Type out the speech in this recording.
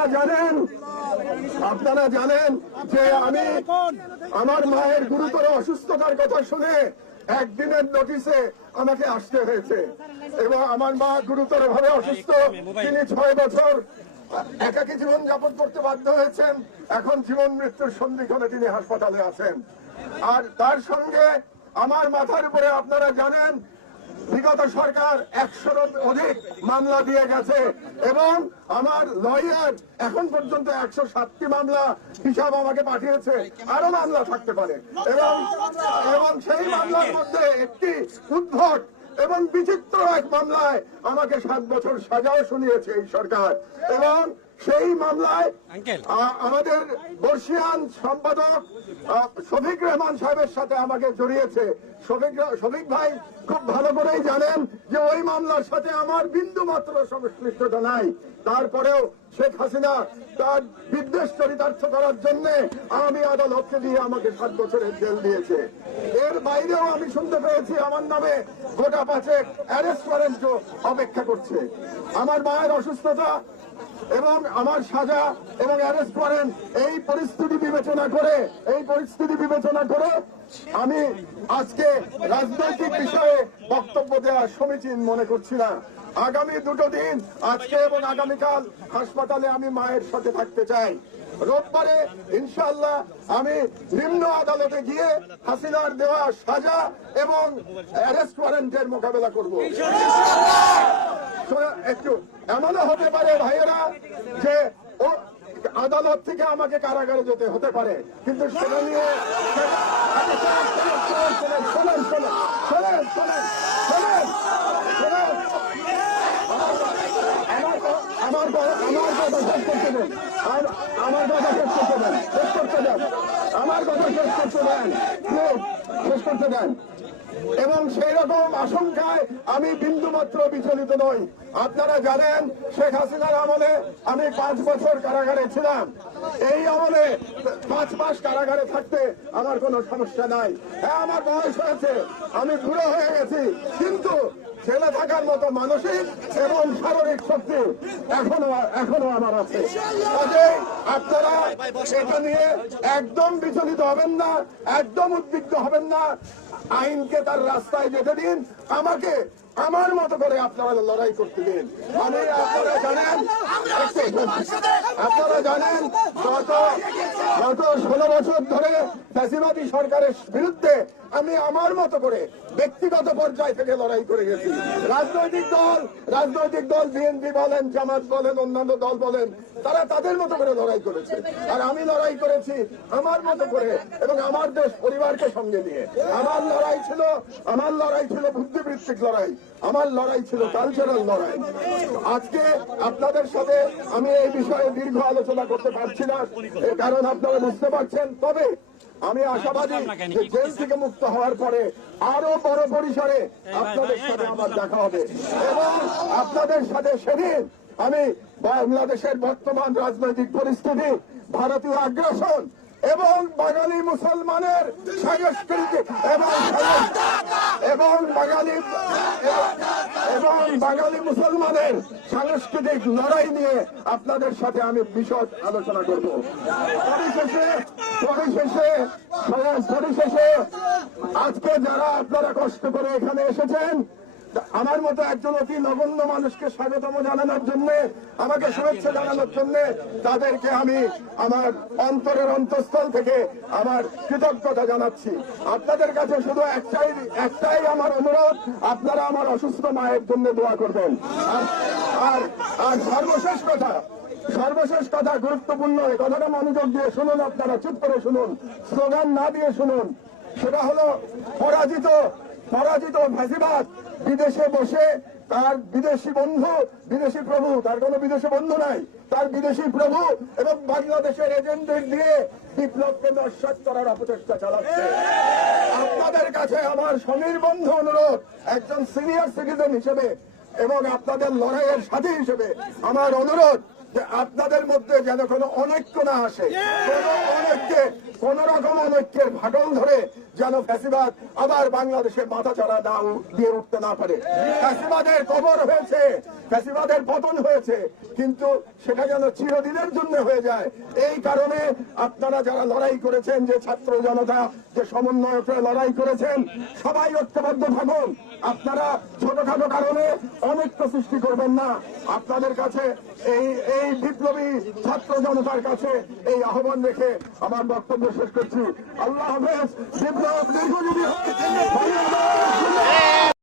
আপনারা জানেন? আপনারা জানেন যে আমি আমার মায়ের গুরুতর অসুস্থতার কথা শুনে একদিনের নোটিশে আমাকে আসতে হয়েছে। এবং আমার মা গুরুতর ভাবে অসুস্থ, তিনি ছয় বছর একাকী জীবন যাপন করতে বাধ্য হয়েছেন। এখন জীবন মৃত্যুর সন্ধিক্ষণে তিনি হাসপাতালে আছেন। আর তার সঙ্গে আমার মাথার উপরে আপনারা জানেন বিগত সরকার একশোর অধিক মামলা দিয়ে গেছে এবং আমার লয়ার এখন পর্যন্ত একশো সাতটি মামলা হিসাব আমাকে পাঠিয়েছে। আরও মামলা থাকতে পারে। এবং এবং সেই মামলার মধ্যে একটি উদ্ভট এবং বিচিত্র এক মামলায় আমাকে সাত বছর সাজাও শুনিয়েছে এই সরকার। এবং সেই মামলায় আমাদের বর্ষিয়ান সম্পাদক শফিক রহমান সাহেবের সাথে আমাকে জড়িয়েছে। শফিক শফিক ভাই খুব ভালো করেই জানেন যে ওই মামলার সাথে আমার বিন্দু মাত্র সংশ্লিষ্টতা নাই। তারপরেও শেখ হাসিনা তার বিদ্বেষ চরিতার্থ করার জন্য আমি আদালতকে দিয়ে আমাকে সাত বছরের জেল দিয়েছে। এর বাইরেও আমি শুনতে পেয়েছি আমার নামে গোটা পাঁচেক অ্যারেস্ট ওয়ারেন্ট অপেক্ষা করছে। আমার মায়ের অসুস্থতা এবং আমার সাজা এবং অ্যারেস্ট করেন এই পরিস্থিতি বিবেচনা করে, এই পরিস্থিতি বিবেচনা করে আমি আজকে রাজনৈতিক বিষয়ে বক্তব্য দেওয়া সমীচীন মনে করছি না। আগামী দুটো দিন, আজকে এবং আগামীকাল হাসপাতালে আমি মায়ের সাথে থাকতে চাই। রোববারে ইনশাল্লাহ আমি নিম্ন আদালতে গিয়ে হাসিনার দেওয়া সাজা এবং অ্যারেস্ট ওয়ারেন্টের মোকাবেলা করব। একটু, এমনও হতে পারে ভাইয়েরা যে আদালত থেকে আমাকে কারাগারে যেতে হতে পারে। কিন্তু সেটা নিয়ে আর- আমার কথা শেষ করতে দেন, শেষ করতে দেন। আমার কথা শেষ করতে দেন। শেষ করতে দেন। এবং সেই রকম আশঙ্কায় আমি বিন্দু মাত্র বিচলিত নই। আপনারা জানেন, শেখ হাসিনার আমলে আমি পাঁচ বছর কারাগারে ছিলাম। এই আমলে পাঁচ মাস কারাগারে থাকতে আমার কোনো সমস্যা নাই। হ্যাঁ আমার বয়স হয়েছে, আমি বুড়ো হয়ে গেছি। কিন্তু ছেলে থাকার মতো মানসিক এবং শারীরিক শক্তি এখনও এখনও আমার আছে। আপনারা এটা নিয়ে একদম বিচলিত হবেন না, একদম উদ্বিগ্ন হবেন না। আইনকে তার রাস্তায় যেতে দিন। আমাকে আমার মতো করে আপনারা লড়াই করতে দিন। আমি আপনারা জানেন আপনারা জানেন, গত গত ষোলো বছর ধরে ফ্যাসিবাদী সরকারের বিরুদ্ধে আমি আমার মতো করে ব্যক্তিগত পর্যায় থেকে লড়াই করে গেছি। রাজনৈতিক দল রাজনৈতিক দল, বিএনপি বলেন, জামাত বলেন, অন্যান্য দল বলেন, তারা তাদের মতো করে লড়াই করেছে। আর আমি লড়াই করেছি আমার মতো করে এবং আমার দেশ পরিবারকে সঙ্গে নিয়ে। আমার লড়াই ছিল, আমার লড়াই ছিল বুদ্ধিবৃত্তিক লড়াই। আমার লড়াই ছিল কালচারাল লড়াই। আজকে আপনাদের সাথে আমি এই বিষয়ে দীর্ঘ আলোচনা করতে পারছি না এর কারণ আপনারা বুঝতে পারছেন। তবে আমি আশাবাদী যে জেল থেকে মুক্ত হওয়ার পরে আরও বড় পরিসরে আপনাদের সাথে আমার দেখা হবে। এবং আপনাদের সাথে সেদিন আমি বাংলাদেশের বর্তমান রাজনৈতিক পরিস্থিতি, ভারতীয় আগ্রাসন এবং বাঙালি মুসলমানের সাংস্কৃতিক এবং এবং বাঙালি এবং বাঙালি মুসলমানের সাংস্কৃতিক লড়াই নিয়ে আপনাদের সাথে আমি বিশদ আলোচনা করব। পরিশেষে পরিশেষে পরিশেষে আজকে যারা আপনারা কষ্ট করে এখানে এসেছেন আমার মতো একজন অতি নগণ্য মানুষকে স্বাগতম জানানোর জন্য আমাকে শুভেচ্ছা জানানোর জন্য তাদেরকে আমি আমার অন্তরের অন্তঃস্থল থেকে আমার কৃতজ্ঞতা জানাচ্ছি। আপনাদের কাছে শুধু একটাই একটাই আমার অনুরোধ আপনারা আমার অসুস্থ মায়ের জন্য দোয়া করবেন। আর আর সর্বশেষ কথা সর্বশেষ কথা গুরুত্বপূর্ণ এই কথাটা মনোযোগ দিয়ে শুনুন আপনারা চুপ করে শুনুন স্লোগান না দিয়ে শুনুন। সেটা হলো পরাজিত পরাজিত ফ্যাসিবাদ বিদেশে বসে তার বিদেশি বন্ধু, বিদেশি প্রভু, তার কোনো বিদেশি বন্ধু নাই, তার বিদেশি প্রভু এবং বাংলাদেশের এজেন্টদের দিয়ে বিপ্লবকে নস্বাত করার অপচেষ্টা চালাচ্ছে। আপনাদের কাছে আমার সমীর বন্ধু অনুরোধ, একজন সিনিয়র সিটিজেন হিসেবে এবং আপনাদের লড়াইয়ের সাথী হিসেবে আমার অনুরোধ যে আপনাদের মধ্যে যেন কোনো অনৈক্য না আসে কোনো অনৈক্যে কোন রকম অনৈক্যের ভাটল ধরে যেন ফ্যাসিবাদ আবার বাংলাদেশে মাথা চারা না দিয়ে উঠতে না পারে। ফ্যাসিবাদের কবর হয়েছে ফ্যাসিবাদের পতন হয়েছে কিন্তু সেটা যেন চিরদিনের জন্য হয়ে যায়। এই কারণে আপনারা যারা লড়াই করেছেন যে ছাত্র জনতা যে সমন্বয়করা লড়াই করেছেন সবাই ঐক্যবদ্ধ থাকুন আপনারা ছোটখাটো কারণে অনৈক্য সৃষ্টি করবেন না। আপনাদের কাছে এই এই বিপ্লবী ছাত্র জনতার কাছে এই আহ্বান রেখে আমার বক্তব্য শেষ করছি আল্লাহ হাফেজ, বিপ্লব দীর্ঘজীবী।